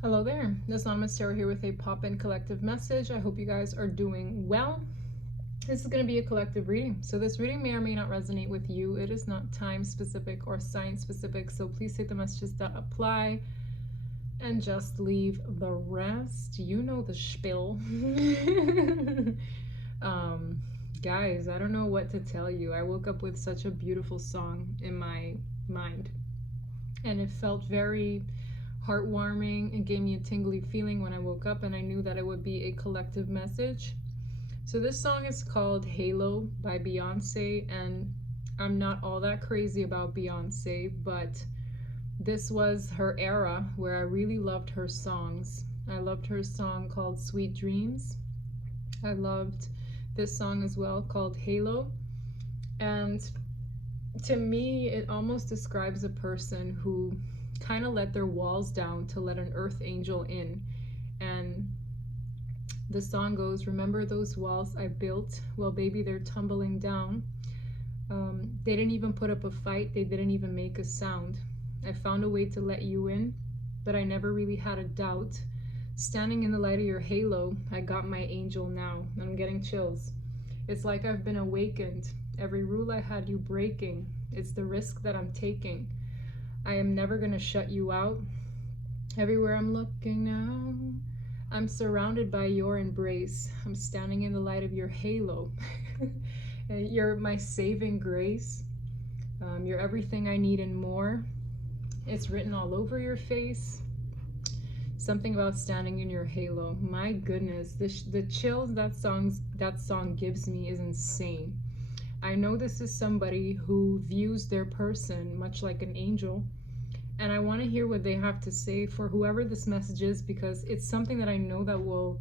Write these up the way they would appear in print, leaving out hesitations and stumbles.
Hello there, this Anonymous Tarot here with a pop-in collective message. I hope you guys are doing well. This is going to be a collective reading, so this reading may or may not resonate with you. It is not time specific or sign specific, so please take the messages that apply and just leave the rest. You know the spiel. Guys, I don't know what to tell you. I woke up with such a beautiful song in my mind, and it felt very heartwarming. It gave me a tingly feeling when I woke up, and I knew that it would be a collective message. So this song is called Halo by Beyonce, and I'm not all that crazy about Beyonce, but this was her era where I really loved her songs. I loved her song called Sweet Dreams. I loved this song as well called Halo. And to me, it almost describes a person who kind of let their walls down to let an earth angel in. And the song goes, remember those walls I built? Well, baby, they're tumbling down. They didn't even put up a fight. They didn't even make a sound. I found a way to let you in, but I never really had a doubt. Standing in the light of your halo, I got my angel now. I'm getting chills. It's like I've been awakened. Every rule I had you breaking. It's the risk that I'm taking. I am never going to shut you out. Everywhere I'm looking now, I'm surrounded by your embrace. I'm standing in the light of your halo. You're my saving grace. You're everything I need and more. It's written all over your face. Something about standing in your halo. My goodness, the chills that song gives me is insane. I know this is somebody who views their person much like an angel, and I want to hear what they have to say for whoever this message is, because it's something that I know that will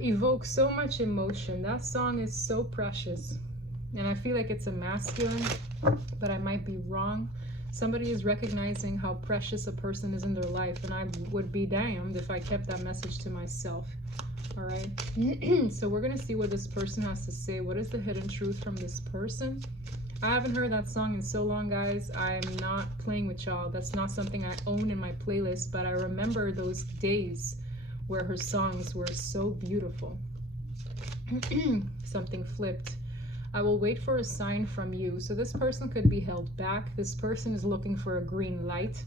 evoke so much emotion. That song is so precious, and I feel like it's a masculine, but I might be wrong. Somebody is recognizing how precious a person is in their life, and I would be damned if I kept that message to myself. All right. So we're going to see what this person has to say. What is the hidden truth from this person? I haven't heard that song in so long, guys. I'm not playing with y'all. That's not something I own in my playlist, but I remember those days where her songs were so beautiful. Something flipped. I will wait for a sign from you. So this person could be held back. This person is looking for a green light.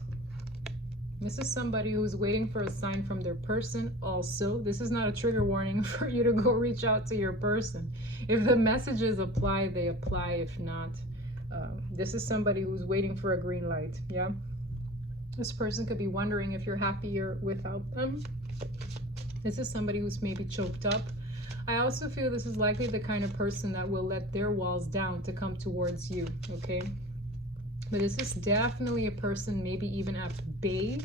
This is somebody who's waiting for a sign from their person. Also, this is not a trigger warning for you to go reach out to your person. If the messages apply, they apply. If not, this is somebody who's waiting for a green light. Yeah. This person could be wondering if you're happier without them. This is somebody who's maybe choked up. I also feel this is likely the kind of person that will let their walls down to come towards you, okay? But this is definitely a person maybe even at bay.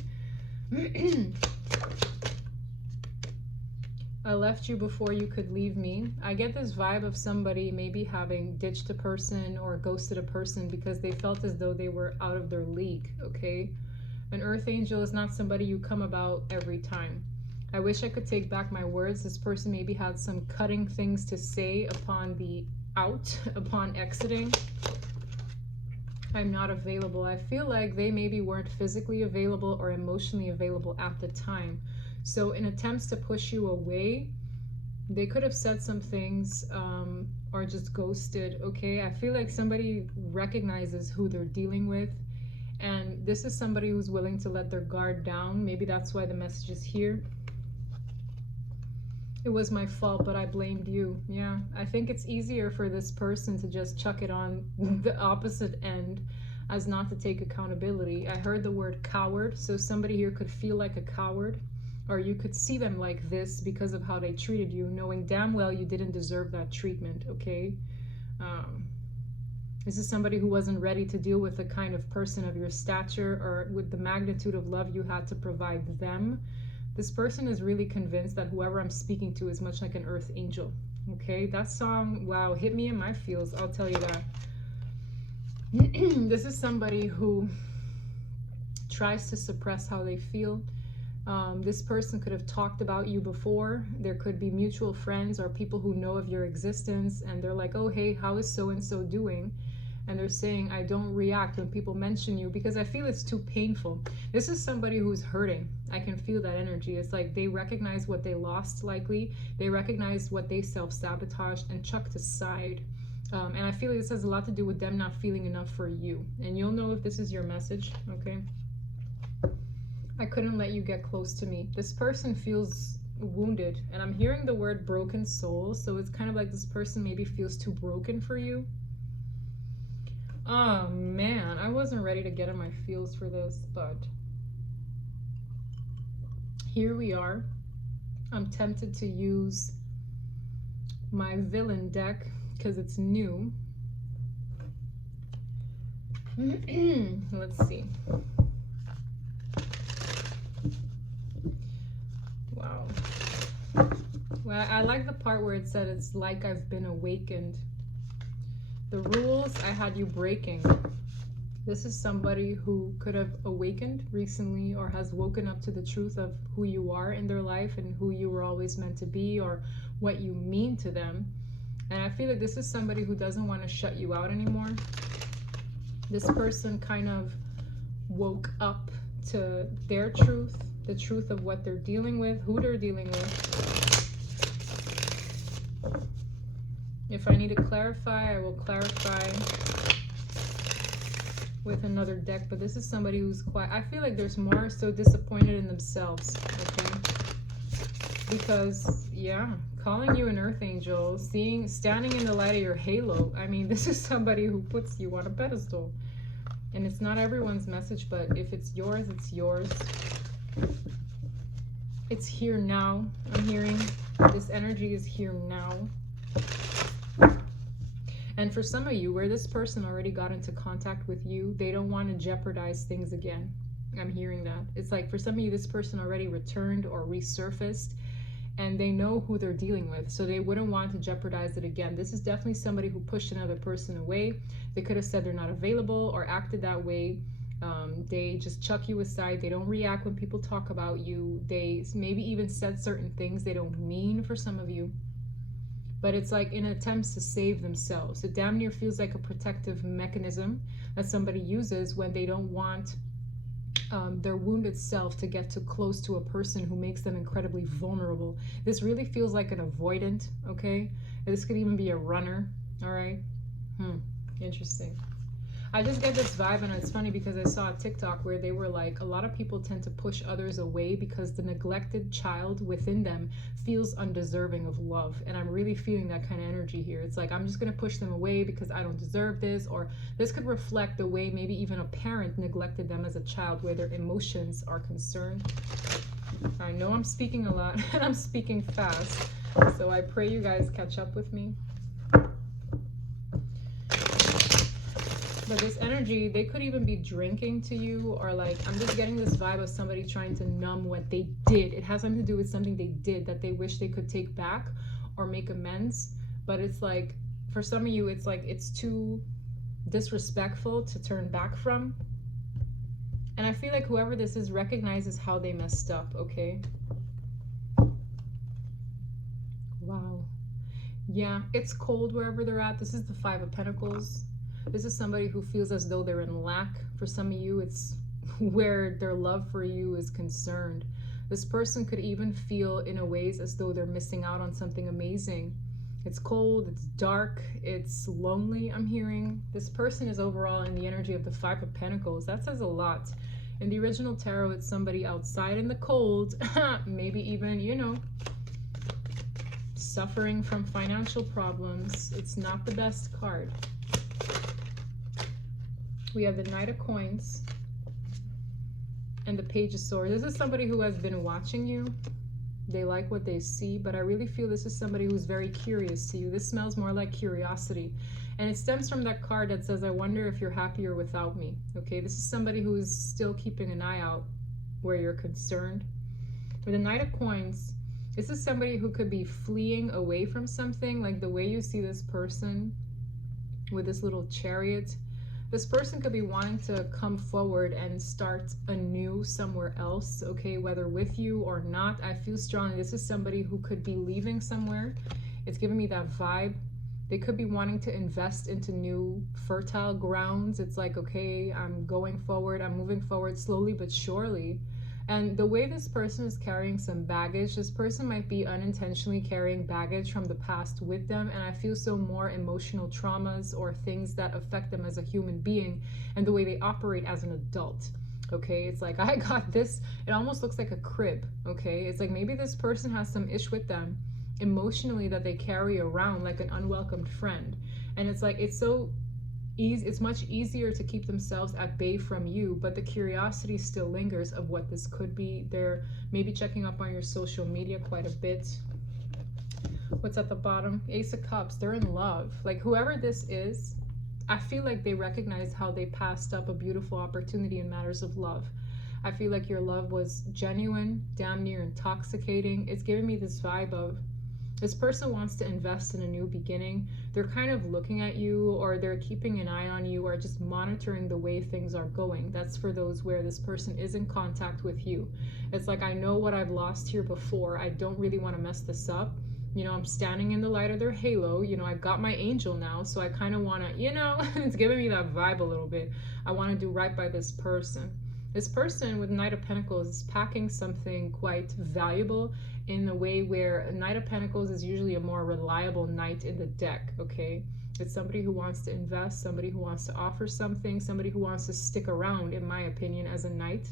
I left you before you could leave me. I get this vibe of somebody maybe having ditched a person or ghosted a person because they felt as though they were out of their league, okay? An earth angel is not somebody you come about every time. I wish I could take back my words. This person maybe had some cutting things to say upon the upon exiting. I'm not available. I feel like they maybe weren't physically available or emotionally available at the time. So in attempts to push you away, they could have said some things or just ghosted, okay? I feel like somebody recognizes who they're dealing with, and this is somebody who's willing to let their guard down. Maybe that's why the message is here. It was my fault, but I blamed you. Yeah, I think it's easier for this person to just chuck it on the opposite end as not to take accountability. I heard the word coward, so somebody here could feel like a coward, or you could see them like this because of how they treated you, knowing damn well you didn't deserve that treatment, okay? This is somebody who wasn't ready to deal with the kind of person of your stature or with the magnitude of love you had to provide them. This person is really convinced that whoever I'm speaking to is much like an earth angel. Okay, that song, wow, hit me in my feels, I'll tell you that. This is somebody who tries to suppress how they feel. This person could have talked about you before. There could be mutual friends or people who know of your existence, and they're like, oh, hey, how is so-and-so doing? And they're saying, I don't react when people mention you because I feel it's too painful. This is somebody who's hurting. I can feel that energy. It's like they recognize what they lost, likely. They recognize what they self-sabotaged and chucked aside. And I feel like this has a lot to do with them not feeling enough for you. And you'll know if this is your message, okay? I couldn't let you get close to me. This person feels wounded. And I'm hearing the word broken soul. So it's kind of like this person maybe feels too broken for you. Oh man, I wasn't ready to get in my feels for this, but here we are. I'm tempted to use my villain deck because it's new. Let's see. Wow. Well, I like the part where it said it's like I've been awakened. The rules I had you breaking. This is somebody who could have awakened recently or has woken up to the truth of who you are in their life and who you were always meant to be or what you mean to them. And I feel like this is somebody who doesn't want to shut you out anymore. This person kind of woke up to their truth, the truth of what they're dealing with, who they're dealing with. If I need to clarify, I will clarify with another deck, but this is somebody who's quiet. I feel like there's more so disappointed in themselves, okay? Because, yeah, calling you an earth angel, standing in the light of your halo. I mean, this is somebody who puts you on a pedestal. And it's not everyone's message, but if it's yours, it's yours. It's here now. I'm hearing this energy is here now. And for some of you, where this person already got into contact with you, they don't want to jeopardize things again. I'm hearing that. It's like for some of you, this person already returned or resurfaced, and they know who they're dealing with, so they wouldn't want to jeopardize it again. This is definitely somebody who pushed another person away. They could have said they're not available or acted that way. They just chuck you aside. They don't react when people talk about you. They maybe even said certain things they don't mean for some of you. But it's like in attempts to save themselves. It damn near feels like a protective mechanism that somebody uses when they don't want their wounded self to get too close to a person who makes them incredibly vulnerable. This really feels like an avoidant, okay? This could even be a runner, all right? Interesting. I just get this vibe, and it's funny because I saw a TikTok where they were like, a lot of people tend to push others away because the neglected child within them feels undeserving of love. And I'm really feeling that kind of energy here. It's like, I'm just going to push them away because I don't deserve this. Or this could reflect the way maybe even a parent neglected them as a child, where their emotions are concerned. I know I'm speaking a lot and I'm speaking fast, so I pray you guys catch up with me. But this energy, they could even be drinking to you, or like, I'm just getting this vibe of somebody trying to numb what they did. It has something to do with something they did that they wish they could take back or make amends. But it's like, for some of you, it's like, it's too disrespectful to turn back from. And I feel like whoever this is recognizes how they messed up, okay? Wow. Yeah, it's cold wherever they're at. This is the Five of Pentacles. This is somebody who feels as though they're in lack. For some of you, it's where their love for you is concerned. This person could even feel in a ways as though they're missing out on something amazing. It's cold, it's dark, it's lonely, I'm hearing. This person is overall in the energy of the Five of Pentacles. That says a lot. In the original tarot, it's somebody outside in the cold, maybe even, you know, suffering from financial problems. It's not the best card. We have the Knight of Coins and the Page of Swords. This is somebody who has been watching you. They like what they see, but I really feel this is somebody who's very curious to you. This smells more like curiosity. And it stems from that card that says, I wonder if you're happier without me. Okay, this is somebody who is still keeping an eye out where you're concerned. For the Knight of Coins, this is somebody who could be fleeing away from something, like the way you see this person with this little chariot. This person could be wanting to come forward and start anew somewhere else, okay, whether with you or not. I feel strongly this is somebody who could be leaving somewhere. It's giving me that vibe. They could be wanting to invest into new fertile grounds. It's like, okay, I'm going forward, I'm moving forward slowly but surely. And the way this person is carrying some baggage, this person might be unintentionally carrying baggage from the past with them. And I feel so more emotional traumas or things that affect them as a human being and the way they operate as an adult. Okay, it's like, I got this. It almost looks like a crib. Okay, it's like maybe this person has some ish with them emotionally that they carry around like an unwelcomed friend. And it's like, it's so easy, it's much easier to keep themselves at bay from you, but the curiosity still lingers of what this could be. They're maybe checking up on your social media quite a bit. What's at the bottom? Ace of Cups. They're in love. Like, whoever this is, I feel like they recognize how they passed up a beautiful opportunity in matters of love. I feel like your love was genuine, damn near intoxicating. It's giving me this vibe of this person wants to invest in a new beginning. They're kind of looking at you, or they're keeping an eye on you, or just monitoring the way things are going. That's for those where this person is in contact with you. It's like, I know what I've lost here before. I don't really want to mess this up. You know, I'm standing in the light of their halo. You know, I got my angel now, so I kind of want to, you know, it's giving me that vibe a little bit. I want to do right by this person. This person with Knight of Pentacles is packing something quite valuable in the way where a Knight of Pentacles is usually a more reliable knight in the deck, okay? It's somebody who wants to invest, somebody who wants to offer something, somebody who wants to stick around, in my opinion, as a knight.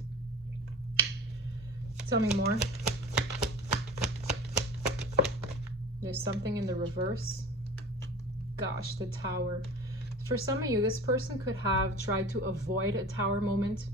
Tell me more. There's something in the reverse. Gosh, the Tower. For some of you, this person could have tried to avoid a Tower moment.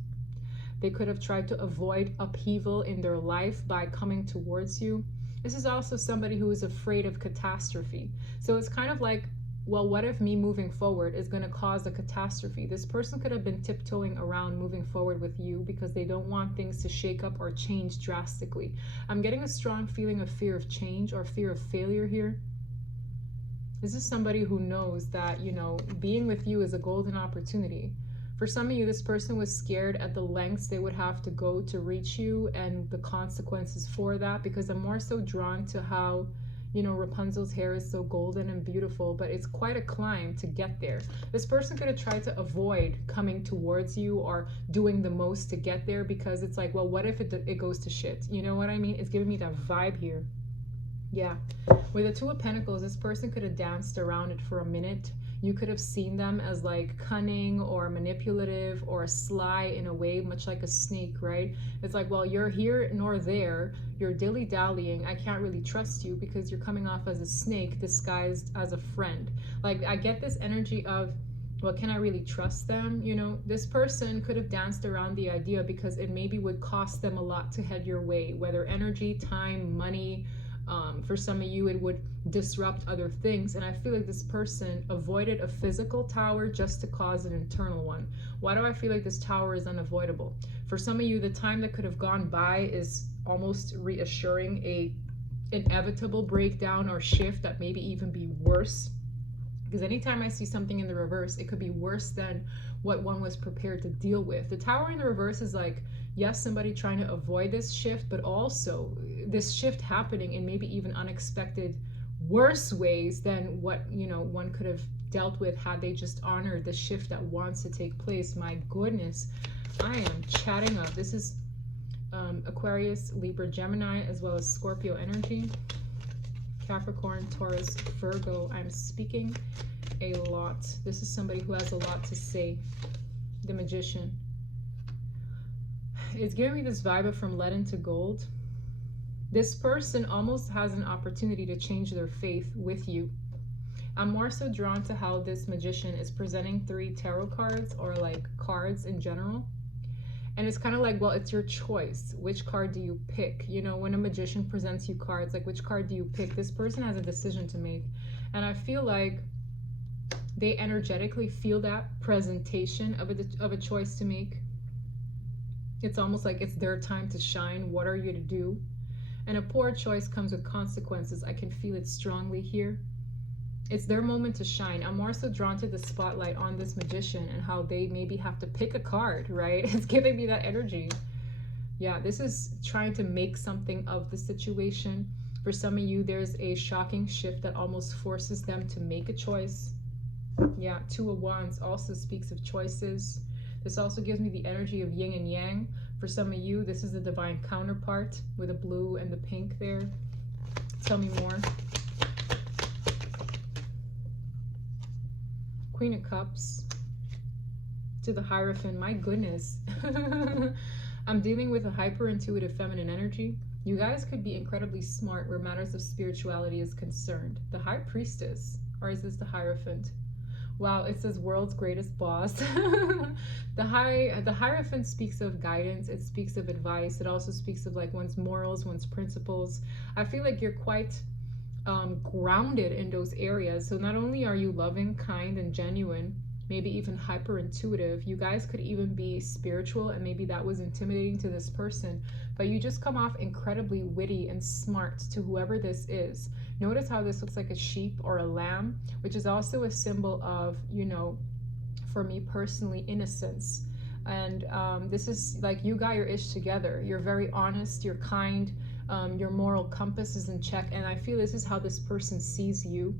They could have tried to avoid upheaval in their life by coming towards you. This is also somebody who is afraid of catastrophe. So it's kind of like, well, what if me moving forward is going to cause a catastrophe? This person could have been tiptoeing around moving forward with you because they don't want things to shake up or change drastically. I'm getting a strong feeling of fear of change or fear of failure here. This is somebody who knows that, you know, being with you is a golden opportunity. For some of you, this person was scared at the lengths they would have to go to reach you and the consequences for that, because I'm more so drawn to how, you know, Rapunzel's hair is so golden and beautiful, but it's quite a climb to get there. This person could have tried to avoid coming towards you or doing the most to get there, because it's like, well, what if it goes to shit? You know what I mean? It's giving me that vibe here. Yeah. With the Two of Pentacles, this person could have danced around it for a minute. You could have seen them as like cunning or manipulative or sly in a way, much like a snake, right? It's like, well, you're here nor there. You're dilly-dallying. I can't really trust you because you're coming off as a snake disguised as a friend. Like, I get this energy of, well, can I really trust them? You know, this person could have danced around the idea because it maybe would cost them a lot to head your way, whether energy, time, money. For some of you, it would disrupt other things. And I feel like this person avoided a physical tower just to cause an internal one. Why do I feel like this tower is unavoidable? For some of you, the time that could have gone by is almost reassuring a inevitable breakdown or shift that maybe even be worse. Because anytime I see something in the reverse, it could be worse than what one was prepared to deal with. The Tower in the reverse is like, yes, somebody trying to avoid this shift, but also this shift happening in maybe even unexpected, worse ways than what, you know, one could have dealt with had they just honored the shift that wants to take place. My goodness, I am chatting up. This is Aquarius, Libra, Gemini, as well as Scorpio energy. Capricorn, Taurus, Virgo. I'm speaking a lot. This is somebody who has a lot to say. The Magician. It's giving me this vibe of from lead into gold. This person almost has an opportunity to change their faith with you. I'm more so drawn to how this Magician is presenting 3 tarot cards, or like cards in general. And it's kind of like, well, it's your choice. Which card do you pick? You know, when a magician presents you cards, like, which card do you pick? This person has a decision to make. And I feel like they energetically feel that presentation of a choice to make. It's almost like it's their time to shine. What are you to do? And a poor choice comes with consequences. I can feel it strongly here. It's their moment to shine. I'm more so drawn to the spotlight on this Magician and how they maybe have to pick a card, right? It's giving me that energy. Yeah, this is trying to make something of the situation. For some of you, there's a shocking shift that almost forces them to make a choice. Yeah, Two of Wands also speaks of choices. This also gives me the energy of yin and yang. For some of you, this is the divine counterpart with the blue and the pink there. Tell me more. Queen of Cups to the Hierophant. My goodness. I'm dealing with a hyper-intuitive feminine energy. You guys could be incredibly smart where matters of spirituality is concerned. The High Priestess, or is this the Hierophant? Wow, it says world's greatest boss. The Hierophant speaks of guidance. It speaks of advice. It also speaks of like one's morals, one's principles. I feel like you're quite grounded in those areas. So not only are you loving, kind, and genuine, maybe even hyper intuitive, you guys could even be spiritual, and maybe that was intimidating to this person, but you just come off incredibly witty and smart to whoever this is. Notice how this looks like a sheep or a lamb, which is also a symbol of, you know, for me personally, innocence. And this is like you got your ish together. You're very honest, you're kind, your moral compass is in check, and I feel this is how this person sees you.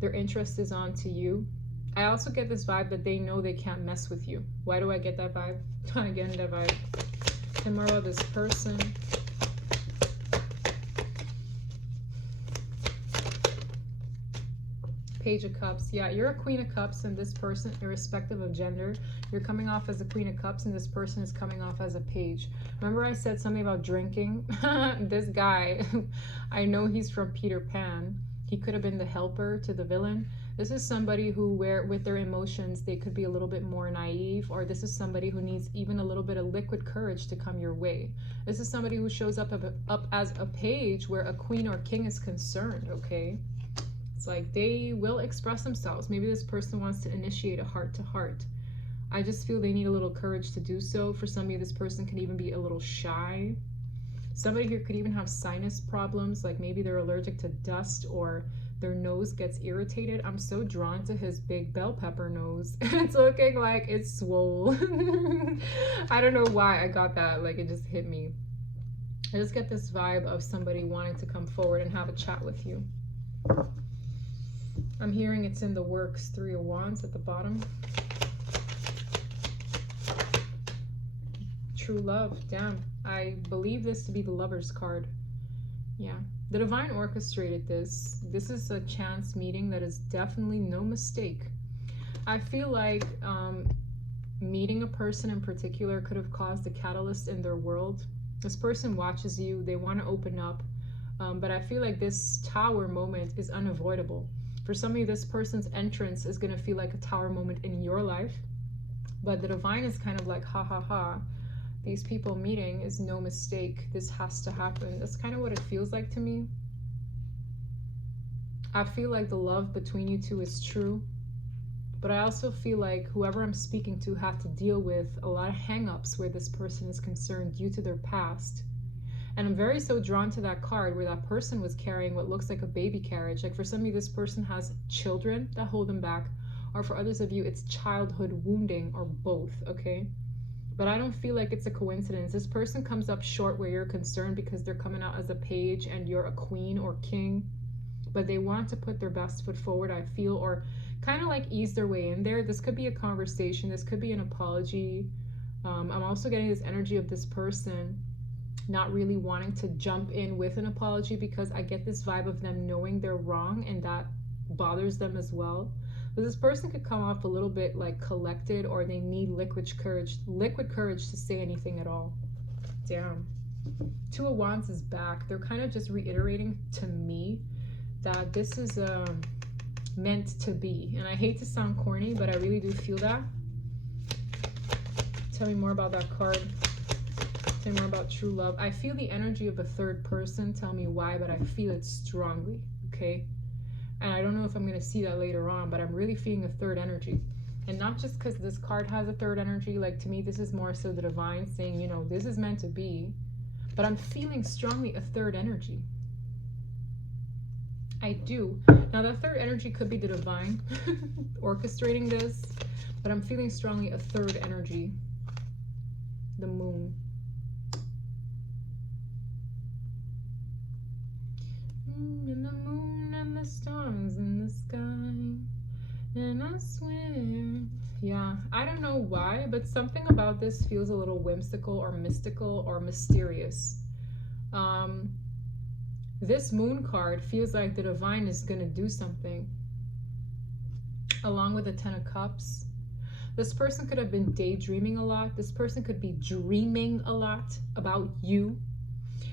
Their interest is onto you. I also get this vibe that they know they can't mess with you. Why do I get that vibe? I'm getting that vibe. Tell me more about this person. Page of Cups. Yeah, you're a Queen of Cups, and this person, irrespective of gender, you're coming off as a Queen of Cups, and this person is coming off as a Page. Remember I said something about drinking? This guy, I know he's from Peter Pan. He could have been the helper to the villain. This is somebody who, with their emotions, they could be a little bit more naive, or this is somebody who needs even a little bit of liquid courage to come your way. This is somebody who shows up as a page where a queen or king is concerned, okay? It's like they will express themselves. Maybe this person wants to initiate a heart-to-heart. I just feel they need a little courage to do so. For some of you, this person can even be a little shy. Somebody here could even have sinus problems, like maybe they're allergic to dust or their nose gets irritated. I'm so drawn to his big bell pepper nose. It's looking like it's swole. I don't know why I got that, like it just hit me. I just get this vibe of somebody wanting to come forward and have a chat with you. I'm hearing it's in the works. 3 of Wands at the bottom. True love, damn. I believe this to be the Lover's card. Yeah. The Divine orchestrated this. This is a chance meeting that is definitely no mistake. I feel like meeting a person in particular could have caused a catalyst in their world. This person watches you. They want to open up. But I feel like this tower moment is unavoidable. For some of you, this person's entrance is going to feel like a tower moment in your life. But the Divine is kind of like, ha ha ha. These people meeting is no mistake. This has to happen. That's kind of what it feels like to me. I feel like the love between you two is true. But I also feel like whoever I'm speaking to have to deal with a lot of hang-ups where this person is concerned due to their past. And I'm very so drawn to that card where that person was carrying what looks like a baby carriage. Like for some of you, this person has children that hold them back. Or for others of you, it's childhood wounding or both, okay? But I don't feel like it's a coincidence. This person comes up short where you're concerned because they're coming out as a page and you're a queen or king. But they want to put their best foot forward, I feel, or kind of like ease their way in there. This could be a conversation. This could be an apology. I'm also getting this energy of this person not really wanting to jump in with an apology because I get this vibe of them knowing they're wrong and that bothers them as well. But this person could come off a little bit like collected, or they need liquid courage to say anything at all. Damn. 2 of Wands is back. They're kind of just reiterating to me that this is meant to be. And I hate to sound corny, but I really do feel that. Tell me more about that card. Tell me more about true love. I feel the energy of a third person. Tell me why, but I feel it strongly, okay? And I don't know if I'm going to see that later on, but I'm really feeling a third energy. And not just because this card has a third energy. Like, to me, this is more so the Divine saying, you know, this is meant to be. But I'm feeling strongly a third energy. I do. Now, that third energy could be the Divine orchestrating this. But I'm feeling strongly a third energy. The Moon. I don't know why, but something about this feels a little whimsical or mystical or mysterious. Um, this moon card feels like the divine is going to do something. Along with the 10 of cups, this person could have been daydreaming a lot. This person could be dreaming a lot about you.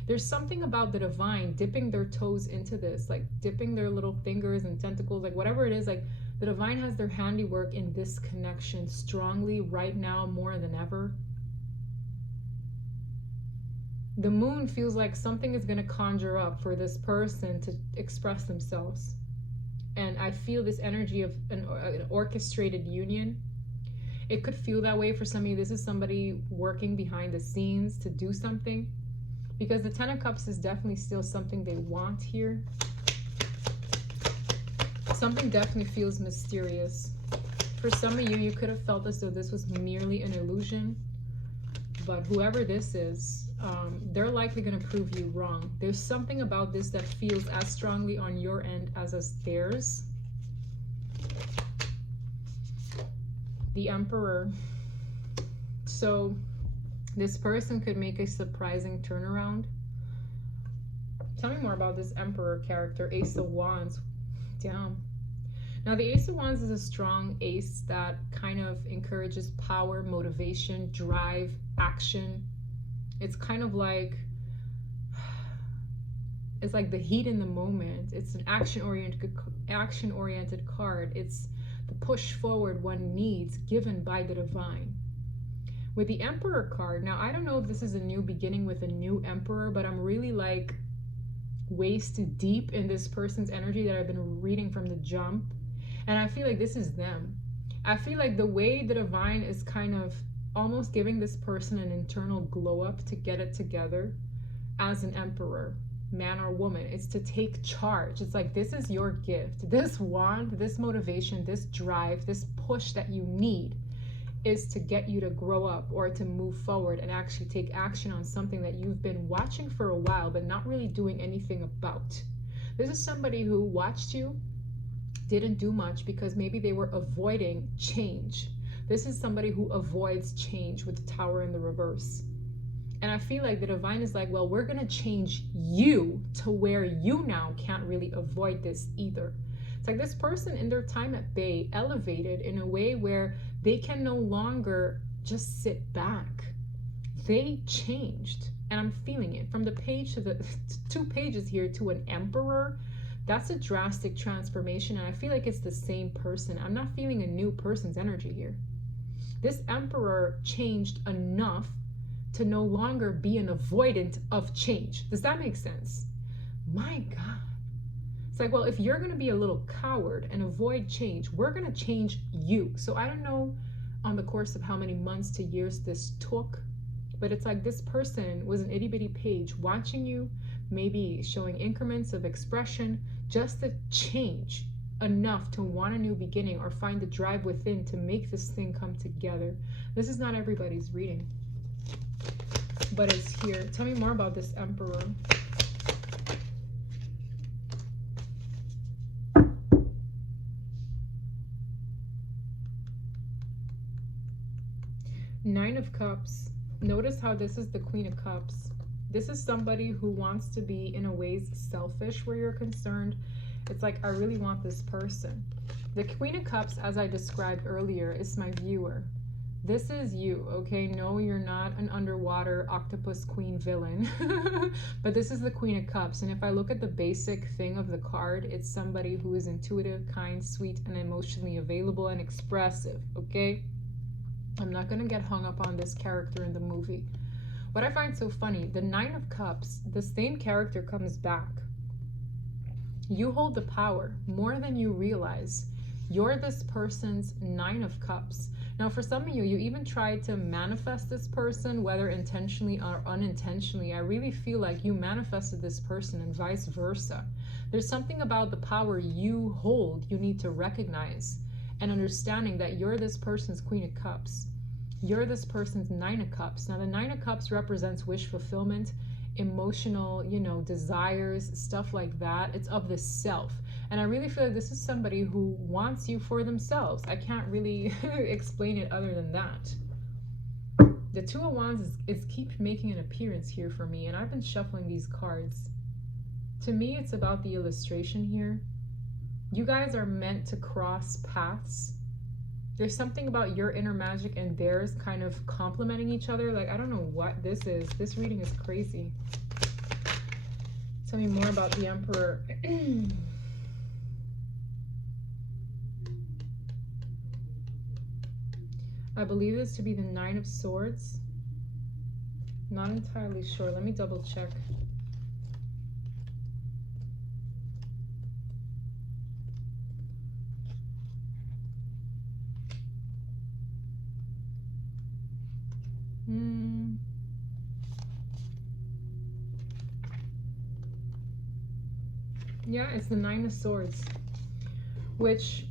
There's something about the divine dipping their toes into this, like dipping their little fingers and tentacles, like whatever it is, like the divine has their handiwork in this connection strongly right now more than ever. The moon feels like something is going to conjure up for this person to express themselves. And I feel this energy of an orchestrated union. It could feel that way for some of you. This is somebody working behind the scenes to do something. Because the 10 of Cups is definitely still something they want here. Something definitely feels mysterious. For some of you, you could have felt as though this was merely an illusion. But whoever this is, they're likely going to prove you wrong. There's something about this that feels as strongly on your end as theirs. The Emperor. So this person could make a surprising turnaround. Tell me more about this Emperor character. Ace of Wands. Damn. Now the Ace of Wands is a strong ace that kind of encourages power, motivation, drive, action. It's kind of like, it's like the heat in the moment. It's an action-oriented card. It's the push forward one needs given by the divine. With the Emperor card, now I don't know if this is a new beginning with a new Emperor, but I'm really like waist deep in this person's energy that I've been reading from the jump. And I feel like this is them. I feel like the way the divine is kind of almost giving this person an internal glow up to get it together as an emperor, man or woman. It's to take charge. It's like, this is your gift. This wand, this motivation, this drive, this push that you need is to get you to grow up or to move forward and actually take action on something that you've been watching for a while but not really doing anything about. This is somebody who watched you, didn't do much because maybe they were avoiding change. This is somebody who avoids change with the Tower in the reverse. And I feel like the divine is like, well, we're going to change you to where you now can't really avoid this either. It's like this person in their time at bay elevated in a way where they can no longer just sit back. They changed. And I'm feeling it. From the page to the 2 pages here to an emperor, that's a drastic transformation. And I feel like it's the same person. I'm not feeling a new person's energy here. This emperor changed enough to no longer be an avoidant of change. Does that make sense? My God. It's like, well, if you're going to be a little coward and avoid change, we're going to change you. So I don't know on the course of how many months to years this took, but it's like this person was an itty bitty page watching you, maybe showing increments of expression just to change enough to want a new beginning or find the drive within to make this thing come together. This is not everybody's reading, but it's here. Tell me more about this Emperor. Nine of Cups. Notice how this is the Queen of Cups. This is somebody who wants to be, in a ways, selfish where you're concerned. It's like, I really want this person. The Queen of Cups, as I described earlier, is my viewer. This is you, okay? No, you're not an underwater octopus queen villain. But this is the Queen of Cups. And if I look at the basic thing of the card, it's somebody who is intuitive, kind, sweet, and emotionally available and expressive, okay? I'm not going to get hung up on this character in the movie. What I find so funny, the Nine of Cups, the same character comes back. You hold the power more than you realize. You're this person's Nine of Cups. Now, for some of you, you even tried to manifest this person, whether intentionally or unintentionally. I really feel like you manifested this person and vice versa. There's something about the power you hold you need to recognize, and understanding that you're this person's Queen of Cups. You're this person's Nine of Cups. Now, the Nine of Cups represents wish fulfillment, emotional, desires, stuff like that. It's of the self. And I really feel like this is somebody who wants you for themselves. I can't really explain it other than that. The Two of Wands is keep making an appearance here for me, and I've been shuffling these cards. To me, it's about the illustration here. You guys are meant to cross paths. There's something about your inner magic and theirs kind of complementing each other. Like, I don't know what this is. This reading is crazy. Tell me more about the Emperor. I believe this to be the Nine of Swords. Not entirely sure. Let me double check. Yeah, it's the Nine of Swords, which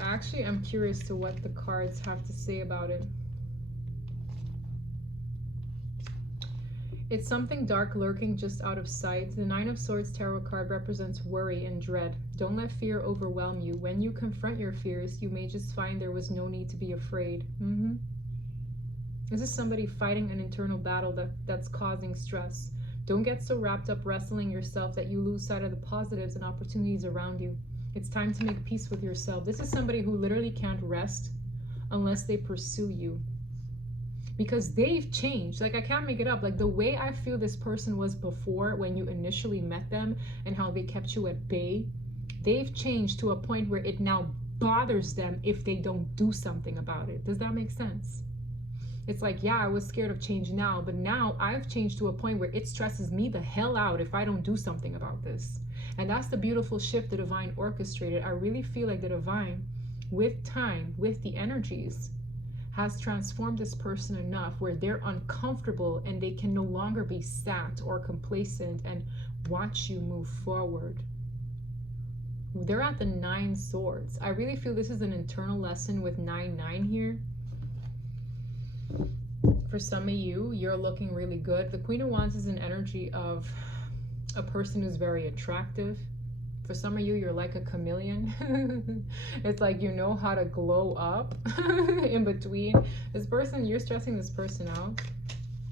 actually I'm curious to what the cards have to say about it. It's something dark lurking just out of sight. The Nine of Swords tarot card represents worry and dread. Don't let fear overwhelm you. When you confront your fears, you may just find there was no need to be afraid. This is somebody fighting an internal battle that's causing stress. Don't get so wrapped up wrestling yourself that you lose sight of the positives and opportunities around you. It's time to make peace with yourself. This is somebody who literally can't rest unless they pursue you. Because they've changed. Like, I can't make it up. Like, the way I feel this person was before when you initially met them and how they kept you at bay, they've changed to a point where it now bothers them if they don't do something about it. Does that make sense? It's like, yeah, I was scared of change now, but now I've changed to a point where it stresses me the hell out if I don't do something about this. And that's the beautiful shift the divine orchestrated. I really feel like the divine, with time, with the energies, has transformed this person enough where they're uncomfortable and they can no longer be sat or complacent and watch you move forward. They're at the Nine Swords. I really feel this is an internal lesson with 9-9 here. For some of you, you're looking really good. The Queen of Wands is an energy of a person who's very attractive. For some of you, you're like a chameleon. It's like you know how to glow up in between. This person, you're stressing this person out.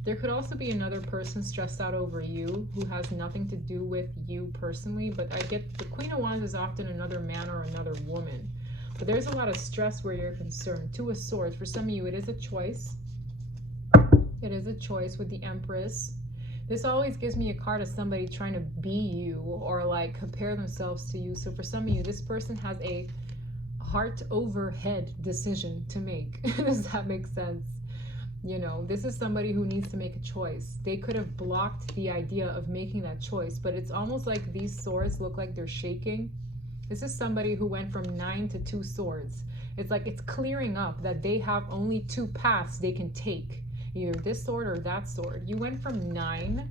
There could also be another person stressed out over you who has nothing to do with you personally. But I get the Queen of Wands is often another man or another woman. But there's a lot of stress where you're concerned. Two of Swords. For some of you, it is a choice. It is a choice with the Empress. This always gives me a card of somebody trying to be you or like compare themselves to you. So for some of you, this person has a heart over head decision to make. Does that make sense? You know, this is somebody who needs to make a choice. They could have blocked the idea of making that choice, but it's almost like these swords look like they're shaking. This is somebody who went from 9 to 2 swords. It's like it's clearing up that they have only 2 paths they can take. Either this sword or that sword. You went from 9,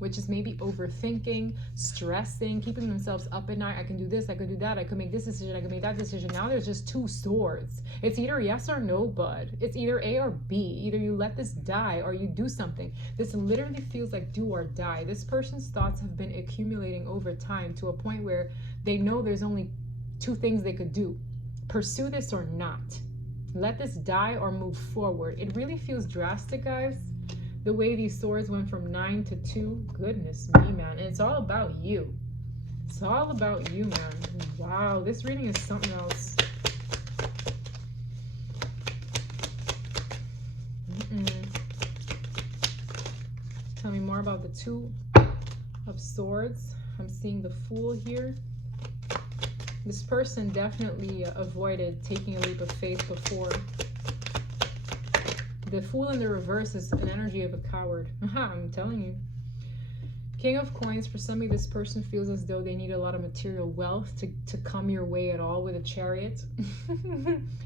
which is maybe overthinking, stressing, keeping themselves up at night. I can do this, I could do that, I could make this decision, I could make that decision. Now there's just 2 swords. It's either yes or no, bud. It's either A or B. Either you let this die or you do something. This literally feels like do or die. This person's thoughts have been accumulating over time to a point where they know there's only 2 things they could do. Pursue this or not. Let this die or move forward. It really feels drastic, guys. The way these swords went from 9 to 2. Goodness me, man. And it's all about you. It's all about you, man. Wow, this reading is something else. Tell me more about the Two of Swords. I'm seeing the Fool here. This person definitely avoided taking a leap of faith before. The Fool in the reverse is an energy of a coward. I'm telling you. King of Coins, for some of you, this person feels as though they need a lot of material wealth to come your way at all with a Chariot.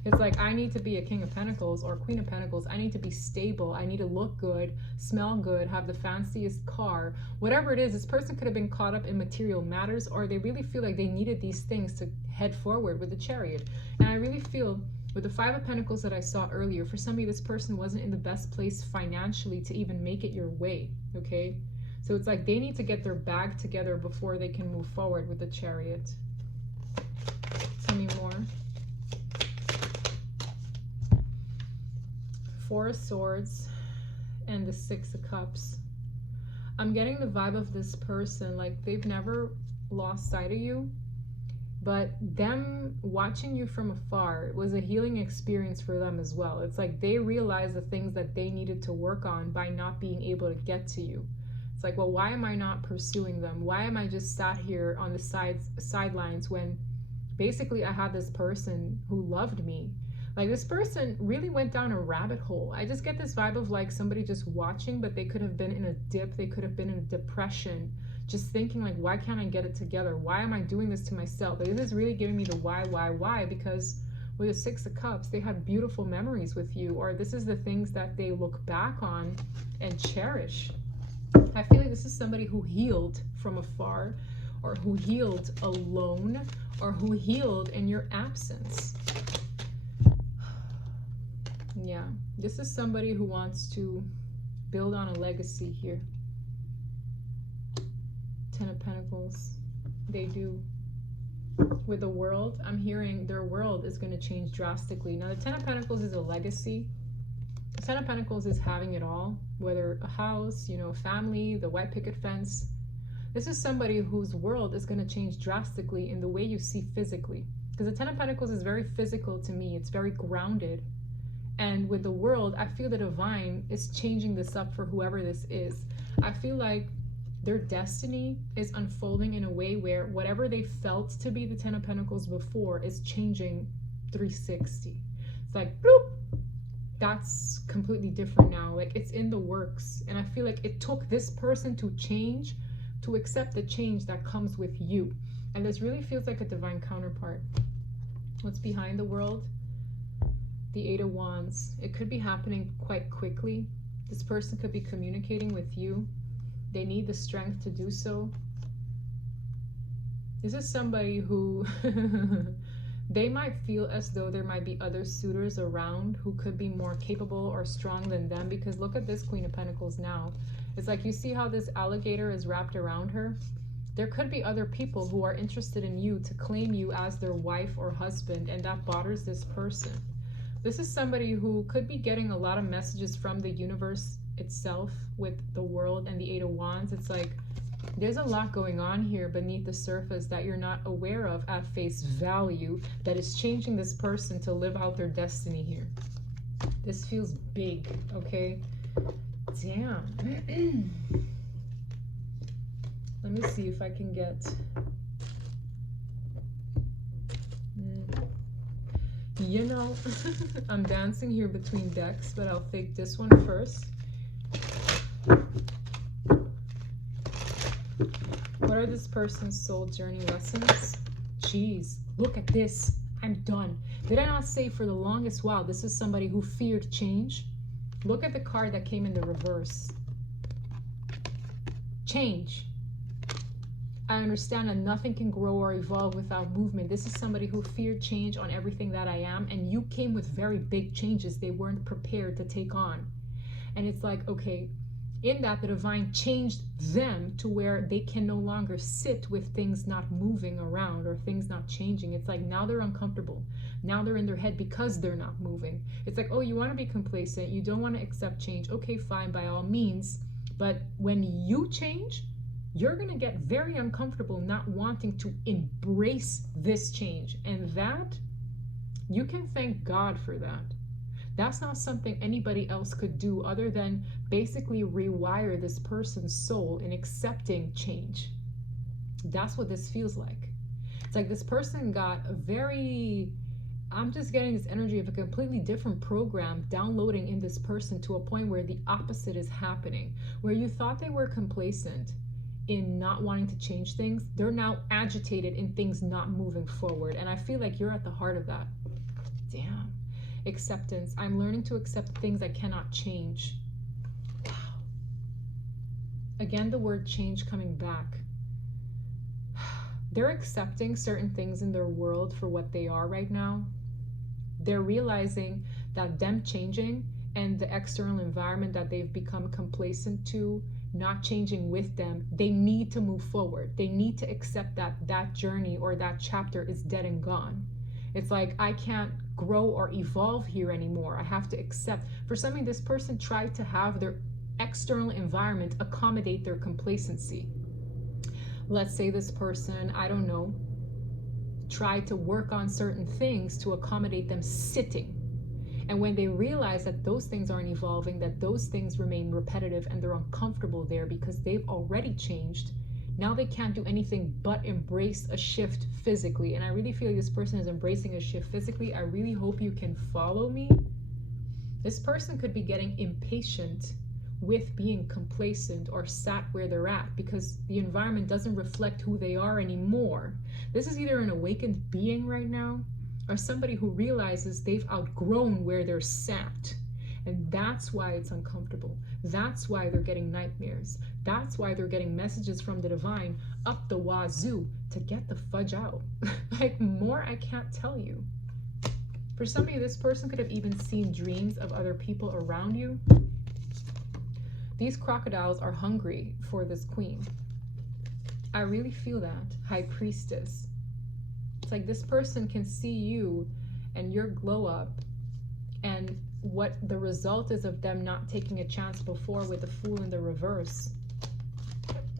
It's like, I need to be a King of Pentacles or Queen of Pentacles. I need to be stable. I need to look good, smell good, have the fanciest car. Whatever it is, this person could have been caught up in material matters, or they really feel like they needed these things to head forward with the Chariot. And I really feel with the Five of Pentacles that I saw earlier, for some of you, this person wasn't in the best place financially to even make it your way, okay? So it's like they need to get their bag together before they can move forward with the Chariot. Four of Swords and the Six of Cups. I'm getting the vibe of this person, like they've never lost sight of you, but them watching you from afar was a healing experience for them as well. It's like they realized the things that they needed to work on by not being able to get to you. It's like, well, why am I not pursuing them? Why am I just sat here on the sidelines when basically I had this person who loved me? Like, this person really went down a rabbit hole. I just get this vibe of like somebody just watching, but they could have been in a dip. They could have been in a depression, just thinking like, why can't I get it together? Why am I doing this to myself? Like, this is really giving me the why? Because with the Six of Cups, they had beautiful memories with you, or this is the things that they look back on and cherish. I feel like this is somebody who healed from afar, or who healed alone, or who healed in your absence. Yeah, this is somebody who wants to build on a legacy here. Ten of Pentacles. They do. With the World, I'm hearing their world is going to change drastically. Now, the Ten of Pentacles is a legacy. The Ten of Pentacles is having it all, whether a house, you know, family, the white picket fence. This is somebody whose world is going to change drastically in the way you see physically. Because the Ten of Pentacles is very physical to me. It's very grounded. And with the World, I feel the divine is changing this up for whoever this is. I feel like their destiny is unfolding in a way where whatever they felt to be the Ten of Pentacles before is changing 360. It's like, bloop, that's completely different now. Like, it's in the works. And I feel like it took this person to change, to accept the change that comes with you. And this really feels like a divine counterpart. What's behind the World? The Eight of Wands. It could be happening quite quickly. This person could be communicating with you. They need the strength to do so. This is somebody who they might feel as though there might be other suitors around who could be more capable or strong than them, because look at this Queen of Pentacles now. It's like, you see how this alligator is wrapped around her? There could be other people who are interested in you to claim you as their wife or husband, and that bothers this person. This is somebody who could be getting a lot of messages from the universe itself with the World and the Eight of Wands. It's like there's a lot going on here beneath the surface that you're not aware of at face value, that is changing this person to live out their destiny here. This feels big, okay? Damn. Let me see if I can get... You know, I'm dancing here between decks, but I'll take this one first. What are this person's soul journey lessons? Jeez, look at this. I'm done. Did I not say for the longest while this is somebody who feared change? Look at the card that came in the reverse. Change. I understand that nothing can grow or evolve without movement. This is somebody who feared change on everything that I am, and you came with very big changes they weren't prepared to take on. And it's like, okay, in that the divine changed them to where they can no longer sit with things not moving around or things not changing. It's like now they're uncomfortable. Now they're in their head because they're not moving. It's like, oh, you want to be complacent. You don't want to accept change. Okay, fine, by all means. But when you change, you're going to get very uncomfortable not wanting to embrace this change. And that, you can thank God for that. That's not something anybody else could do other than basically rewire this person's soul in accepting change. That's what this feels like. It's like this person got a very, I'm just getting this energy of a completely different program downloading in this person to a point where the opposite is happening. Where you thought they were complacent in not wanting to change things, they're now agitated in things not moving forward. And I feel like you're at the heart of that. Damn. Acceptance. I'm learning to accept things I cannot change. Wow. Again, the word change coming back. They're accepting certain things in their world for what they are right now. They're realizing that them changing and the external environment that they've become complacent to not changing with them, they need to move forward. They need to accept that that journey or that chapter is dead and gone. It's like, I can't grow or evolve here anymore. I have to accept. For some of you, this person tried to have their external environment accommodate their complacency. Let's say this person, I don't know, tried to work on certain things to accommodate them sitting. And when they realize that those things aren't evolving, that those things remain repetitive and they're uncomfortable there because they've already changed, now they can't do anything but embrace a shift physically. And I really feel like this person is embracing a shift physically. I really hope you can follow me. This person could be getting impatient with being complacent or sat where they're at because the environment doesn't reflect who they are anymore. This is either an awakened being right now or somebody who realizes they've outgrown where they're sat. And that's why it's uncomfortable. That's why they're getting nightmares. That's why they're getting messages from the divine up the wazoo to get the fudge out. Like, more I can't tell you. For some of you, this person could have even seen dreams of other people around you. These crocodiles are hungry for this queen. I really feel that. High Priestess. It's like this person can see you and your glow up and what the result is of them not taking a chance before with the Fool in the reverse.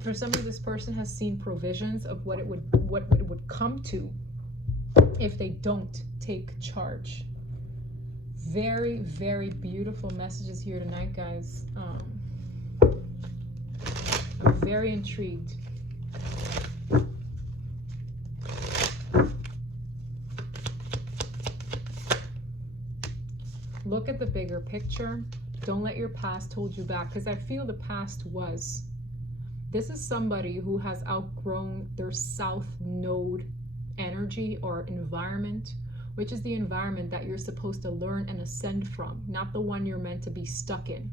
For some of you, this person has seen provisions of what it would come to if they don't take charge. Very, very beautiful messages here tonight, guys. I'm very intrigued. Look at the bigger picture. Don't let your past hold you back, because I feel the past was. This is somebody who has outgrown their South Node energy or environment, which is the environment that you're supposed to learn and ascend from, not the one you're meant to be stuck in.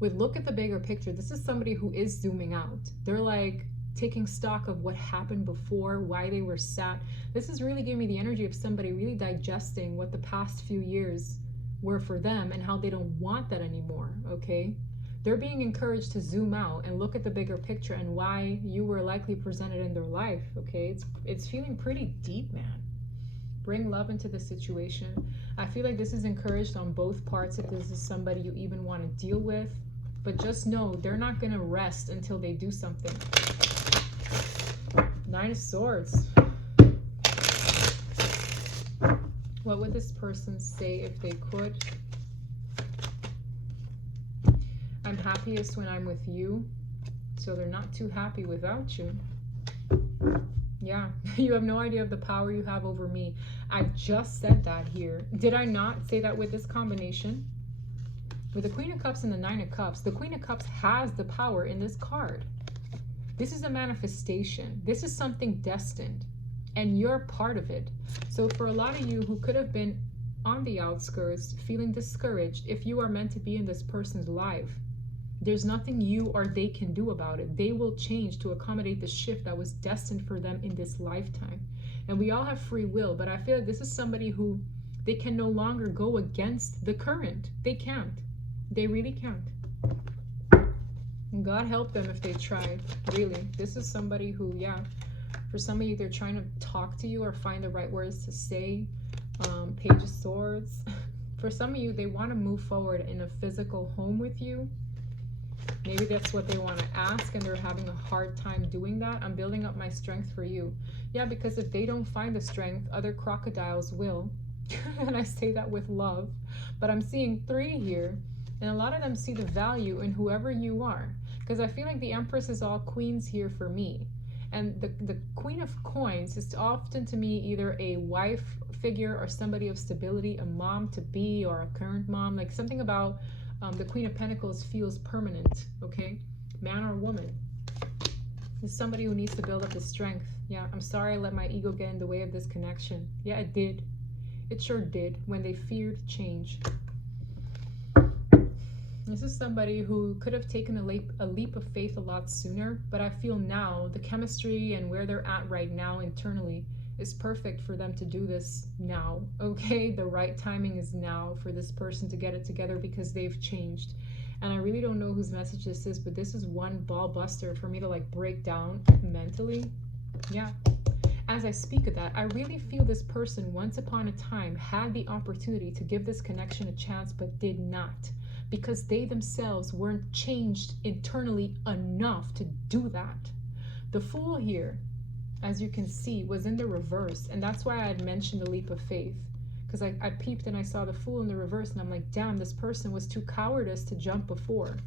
With look at the bigger picture, this is somebody who is zooming out. They're like taking stock of what happened before, why they were sat. This is really giving me the energy of somebody really digesting what the past few years were for them and how they don't want that anymore, okay? They're being encouraged to zoom out and look at the bigger picture and why you were likely presented in their life, okay? It's feeling pretty deep, man. Bring love into the situation. I feel like this is encouraged on both parts if this is somebody you even want to deal with. But just know they're not going to rest until they do something. Nine of Swords. What would this person say if they could? I'm happiest when I'm with you. So they're not too happy without you. Yeah, you have no idea of the power you have over me. I just said that here. Did I not say that with this combination? With the Queen of Cups and the Nine of Cups, the Queen of Cups has the power in this card. This is a manifestation. This is something destined, and you're part of it. So for a lot of you who could have been on the outskirts, feeling discouraged, if you are meant to be in this person's life, there's nothing you or they can do about it. They will change to accommodate the shift that was destined for them in this lifetime. And we all have free will, but I feel like this is somebody who they can no longer go against the current. They can't. They really can't. And God help them if they tried. Really. This is somebody who, yeah, for some of you, they're trying to talk to you or find the right words to say. Page of Swords. For some of you, they want to move forward in a physical home with you. Maybe that's what they want to ask and they're having a hard time doing that. I'm building up my strength for you. Yeah, because if they don't find the strength, other crocodiles will. And I say that with love. But I'm seeing 3 here. And a lot of them see the value in whoever you are. Because I feel like the Empress is all queens here for me. And the Queen of Coins is often to me either a wife figure or somebody of stability, a mom to be or a current mom. Like something about the Queen of Pentacles feels permanent, okay? Man or woman. It's somebody who needs to build up the strength. Yeah, I'm sorry I let my ego get in the way of this connection. Yeah, it did. It sure did when they feared change. This is somebody who could have taken a leap of faith a lot sooner, but I feel now the chemistry and where they're at right now internally is perfect for them to do this now, okay? The right timing is now for this person to get it together because they've changed. And I really don't know whose message this is, but this is one ball buster for me to like break down mentally. Yeah. as I speak of that, I really feel this person once upon a time had the opportunity to give this connection a chance, but did not, because they themselves weren't changed internally enough to do that. The Fool here, as you can see, was in the reverse, and that's why I had mentioned the leap of faith, because I peeped and I saw the Fool in the reverse, and I'm like, damn, this person was too cowardice to jump before.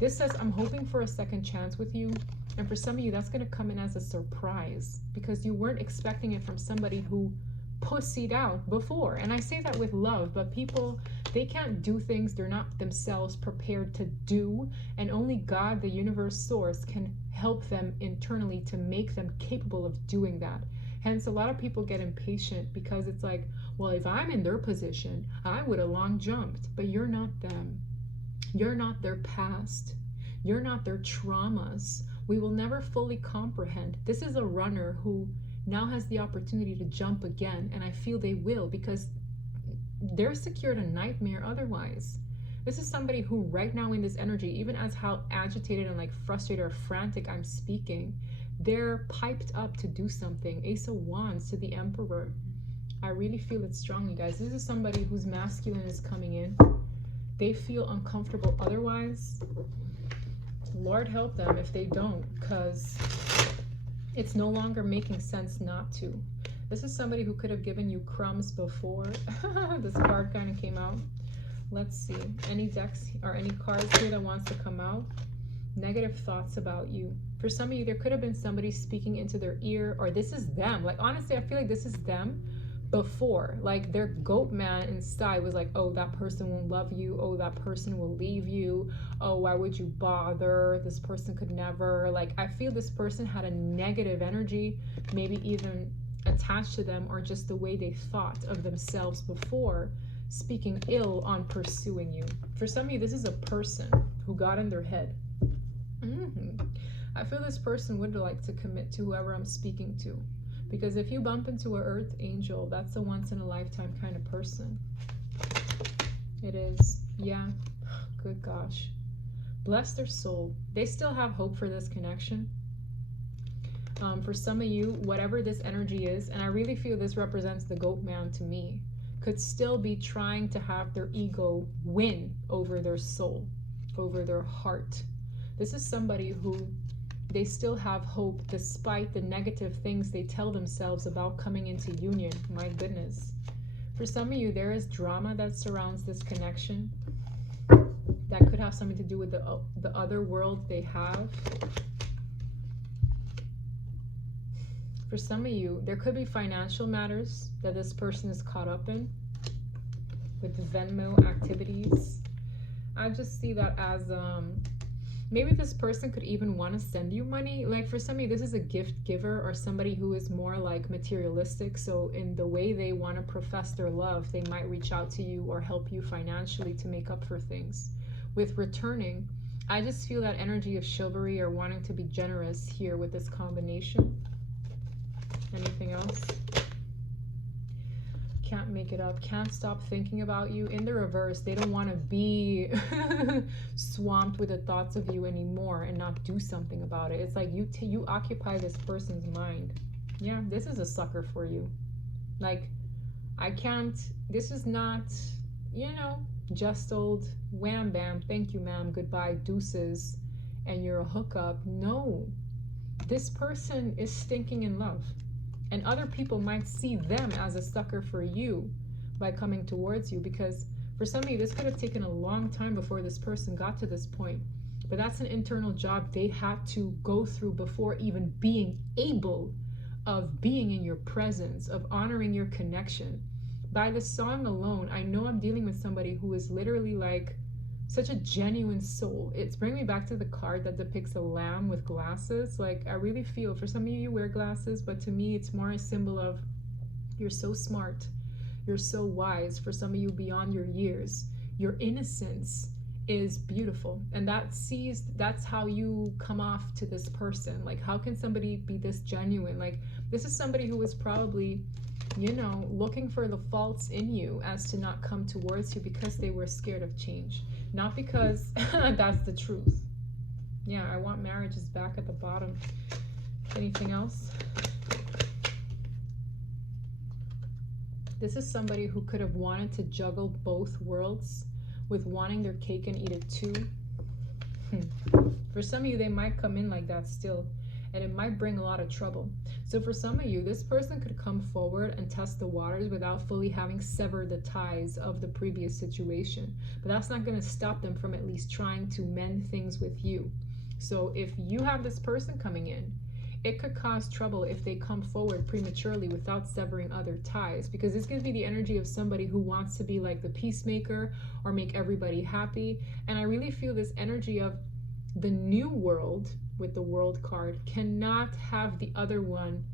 This says, I'm hoping for a second chance with you. And for some of you, that's going to come in as a surprise because you weren't expecting it from somebody who pussied out before. And I say that with love, but people, they can't do things they're not themselves prepared to do. And only God, the universe source, can help them internally to make them capable of doing that. Hence, a lot of people get impatient because it's like, well, if I'm in their position, I would have long jumped. But you're not them. You're not their past. You're not their traumas. We will never fully comprehend. This is a runner who now has the opportunity to jump again, and I feel they will because they're secured a nightmare otherwise. This is somebody who right now in this energy, even as how agitated and like frustrated or frantic I'm speaking, they're piped up to do something. Ace of Wands to the Emperor. I really feel it strongly, guys. This is somebody whose masculine is coming in. They feel uncomfortable otherwise. Lord help them if they don't, because it's no longer making sense not to. This is somebody who could have given you crumbs before. This card kind of came out. Let's see. Any decks or any cards here that wants to come out? Negative thoughts about you. For some of you, there could have been somebody speaking into their ear, or this is them. Like, honestly, I feel like this is them before. Like, their goat man inside was like, oh, that person won't love you. Oh, that person will leave you. Oh, why would you bother? This person could never. Like, I feel this person had a negative energy, maybe even attached to them, or just the way they thought of themselves before, speaking ill on pursuing you. For some of you, this is a person who got in their head. I feel this person would like to commit to whoever I'm speaking to. Because if you bump into an earth angel, that's a once in a lifetime kind of person. It is. Yeah. Good gosh. Bless their soul. They still have hope for this connection. For some of you, whatever this energy is, and I really feel this represents the goat man to me, could still be trying to have their ego win over their soul, over their heart. This is somebody who they still have hope despite the negative things they tell themselves about coming into union. My goodness. For some of you, there is drama that surrounds this connection that could have something to do with the other world they have. For some of you, there could be financial matters that this person is caught up in with Venmo activities. I just see that as maybe this person could even want to send you money. Like for some of you, this is a gift giver or somebody who is more like materialistic. So in the way they want to profess their love, they might reach out to you or help you financially to make up for things. With returning, I just feel that energy of chivalry or wanting to be generous here with this combination. Anything else? Can't make it up, can't stop thinking about you. In the reverse, they don't want to be swamped with the thoughts of you anymore and not do something about it. It's like you occupy this person's mind. Yeah, this is a sucker for you. Like, I can't, this is not, you know, just old wham bam, thank you ma'am, goodbye, deuces, and you're a hookup. No, this person is stinking in love. And other people might see them as a sucker for you by coming towards you, because for some of you, this could have taken a long time before this person got to this point. But that's an internal job they had to go through before even being able of being in your presence, of honoring your connection. By the song alone, I know I'm dealing with somebody who is literally like such a genuine soul. It's bringing me back to the card that depicts a lamb with glasses. Like, I really feel, for some of you, you wear glasses, but to me, it's more a symbol of you're so smart, you're so wise. For some of you, beyond your years, your innocence is beautiful. And that's how you come off to this person. Like, how can somebody be this genuine? Like, this is somebody who is probably, you know, looking for the faults in you as to not come towards you because they were scared of change. Not because that's the truth. Yeah, I want marriages back at the bottom. Anything else? This is somebody who could have wanted to juggle both worlds with wanting their cake and eat it too. For some of you, they might come in like that still, and it might bring a lot of trouble. So for some of you, this person could come forward and test the waters without fully having severed the ties of the previous situation. But that's not going to stop them from at least trying to mend things with you. So if you have this person coming in, it could cause trouble if they come forward prematurely without severing other ties, because this gives me the energy of somebody who wants to be like the peacemaker or make everybody happy. And I really feel this energy of the new world with the world card cannot have the other one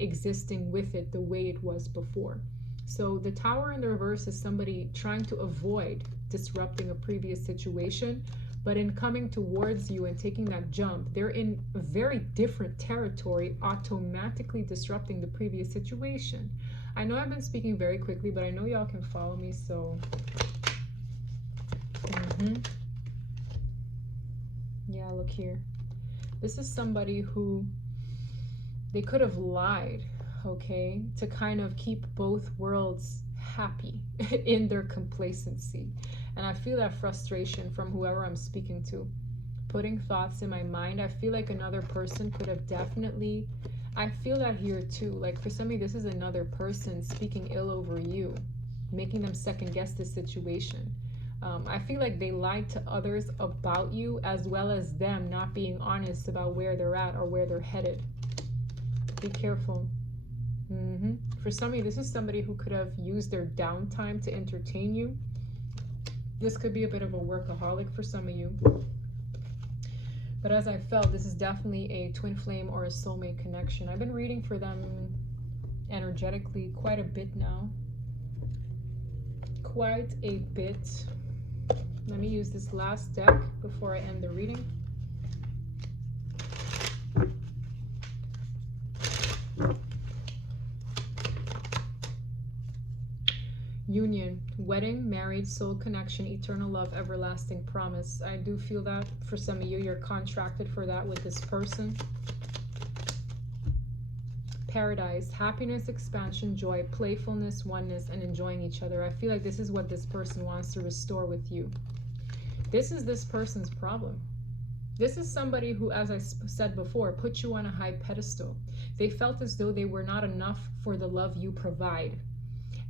existing with it the way it was before. So the Tower in the reverse is somebody trying to avoid disrupting a previous situation, but in coming towards you and taking that jump, they're in a very different territory, automatically disrupting the previous situation. I know I've been speaking very quickly, but I know y'all can follow me, so yeah, look here. This is somebody who they could have lied, okay, to kind of keep both worlds happy in their complacency. And I feel that frustration from whoever I'm speaking to. Putting thoughts in my mind, I feel like another person could have definitely, I feel that here too. Like for some of you, this is another person speaking ill over you, making them second guess the situation. I feel like they lied to others about you, as well as them not being honest about where they're at or where they're headed. Be careful. For some of you, this is somebody who could have used their downtime to entertain you. This could be a bit of a workaholic for some of you. But as I felt, this is definitely a twin flame or a soulmate connection. I've been reading for them energetically quite a bit now. Quite a bit. Let me use this last deck before I end the reading. Union, wedding, married, soul connection, eternal love, everlasting promise. I do feel that for some of you, you're contracted for that with this person. Paradise, happiness, expansion, joy, playfulness, oneness, and enjoying each other. I feel like this is what this person wants to restore with you. This is this person's problem. This is somebody who, as I said before, put you on a high pedestal. They felt as though they were not enough for the love you provide.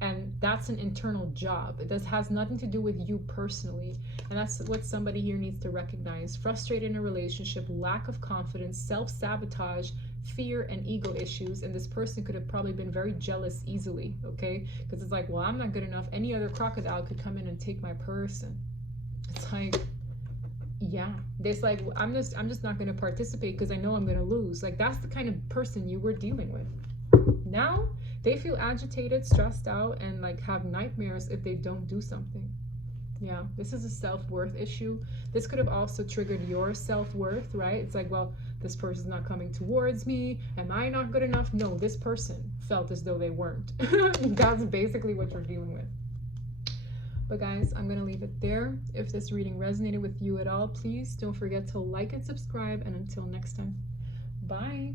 And that's an internal job. It has nothing to do with you personally. And that's what somebody here needs to recognize. Frustrated in a relationship, lack of confidence, self-sabotage, fear, and ego issues. And this person could have probably been very jealous easily, okay? Because it's like, well, I'm not good enough. Any other crocodile could come in and take my person. It's like, yeah. It's like, I'm just not going to participate because I know I'm going to lose. Like, that's the kind of person you were dealing with. Now, they feel agitated, stressed out, and like have nightmares if they don't do something. Yeah, this is a self-worth issue. This could have also triggered your self-worth, right? It's like, well, this person's not coming towards me. Am I not good enough? No, this person felt as though they weren't. That's basically what you're dealing with. But guys, I'm going to leave it there. If this reading resonated with you at all, please don't forget to like and subscribe. And until next time, bye.